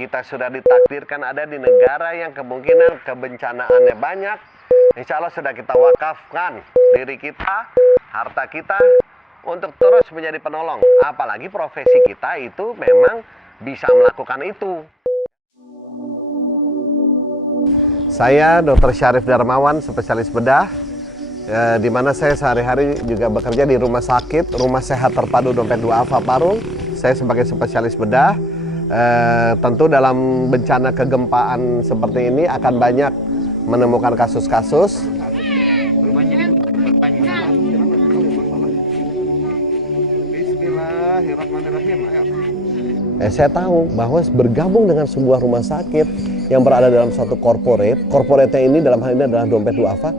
kita sudah ditakdirkan ada di negara yang kemungkinan kebencanaannya banyak. Insya Allah sudah kita wakafkan diri kita, harta kita untuk terus menjadi penolong. Apalagi profesi kita itu memang bisa melakukan itu. Saya Dr. Syarif Darmawan, spesialis bedah, di mana saya sehari-hari juga bekerja di rumah sakit, Rumah Sehat Terpadu Dompet Duafa Parung. Saya sebagai spesialis bedah. Tentu dalam bencana kegempaan seperti ini akan banyak menemukan kasus-kasus. Bismillahirrahmanirrahim. Saya tahu bahwa bergabung dengan sebuah rumah sakit yang berada dalam suatu korporatnya ini dalam hal ini adalah Dompet Duafa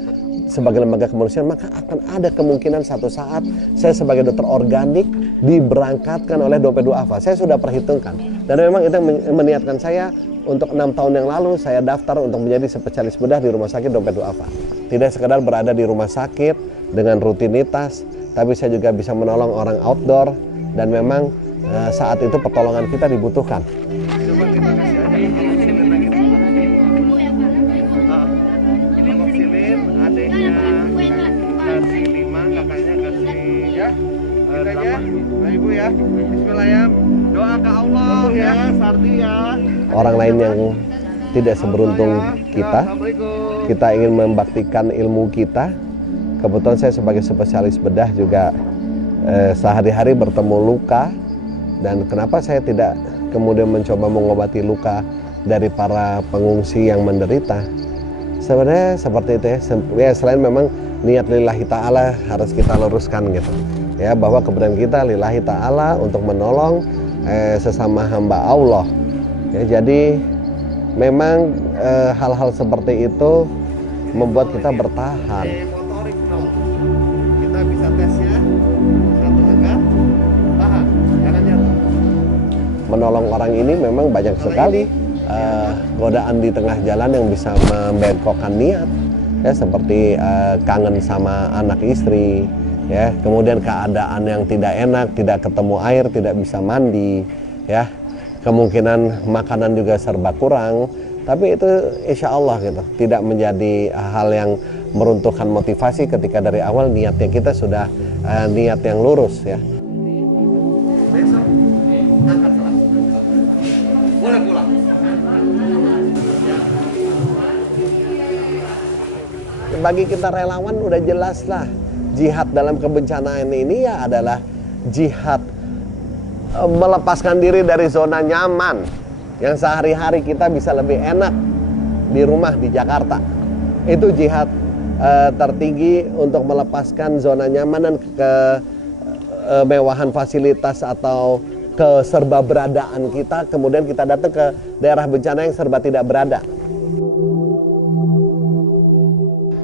sebagai lembaga kemanusiaan, maka akan ada kemungkinan satu saat saya sebagai dokter organik diberangkatkan oleh Dompet Duafa. Saya sudah perhitungkan dan memang itu meniatkan saya untuk 6 tahun yang lalu saya daftar untuk menjadi spesialis bedah di rumah sakit Dompet Duafa. Tidak sekedar berada di rumah sakit dengan rutinitas, tapi saya juga bisa menolong orang outdoor dan memang saat itu pertolongan kita dibutuhkan. Ibu ya, bismillah ya, doa ke Allah ya, Sardi ya. Orang lain yang tidak seberuntung kita ingin membaktikan ilmu kita. Kebetulan saya sebagai spesialis bedah juga sehari-hari bertemu luka, dan kenapa saya tidak kemudian mencoba mengobati luka dari para pengungsi yang menderita. Sebenarnya seperti itu ya, selain memang niat lillahi ta'ala harus kita luruskan gitu ya, bahwa kebenaran kita lillahi ta'ala untuk menolong sesama hamba Allah ya. Jadi memang hal-hal seperti itu membuat kita bertahan. Kita bisa tesnya satu angka, tahan, jangan jatuh. Menolong orang ini memang banyak sekali godaan di tengah jalan yang bisa membengkokkan niat ya, seperti kangen sama anak istri ya, kemudian keadaan yang tidak enak, tidak ketemu air, tidak bisa mandi ya, kemungkinan makanan juga serba kurang, tapi itu insya Allah gitu tidak menjadi hal yang meruntuhkan motivasi ketika dari awal niatnya kita sudah niat yang lurus ya. Besok angkat kelas, boleh pulang. Bagi kita relawan udah jelas lah, jihad dalam kebencanaan ini ya adalah jihad melepaskan diri dari zona nyaman yang sehari-hari kita bisa lebih enak di rumah di Jakarta. Itu jihad tertinggi untuk melepaskan zona nyaman dan kemewahan fasilitas atau keserbaberadaan kita, kemudian kita datang ke daerah bencana yang serba tidak berada.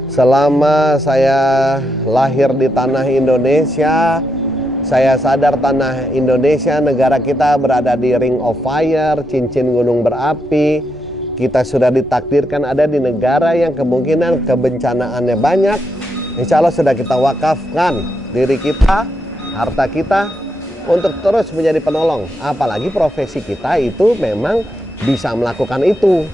Selama saya lahir di tanah Indonesia, saya sadar tanah Indonesia, negara kita berada di ring of fire, cincin gunung berapi. Kita sudah ditakdirkan ada di negara yang kemungkinan kebencanaannya banyak. Insya Allah sudah kita wakafkan diri kita, harta kita untuk terus menjadi penolong. Apalagi profesi kita itu memang bisa melakukan itu.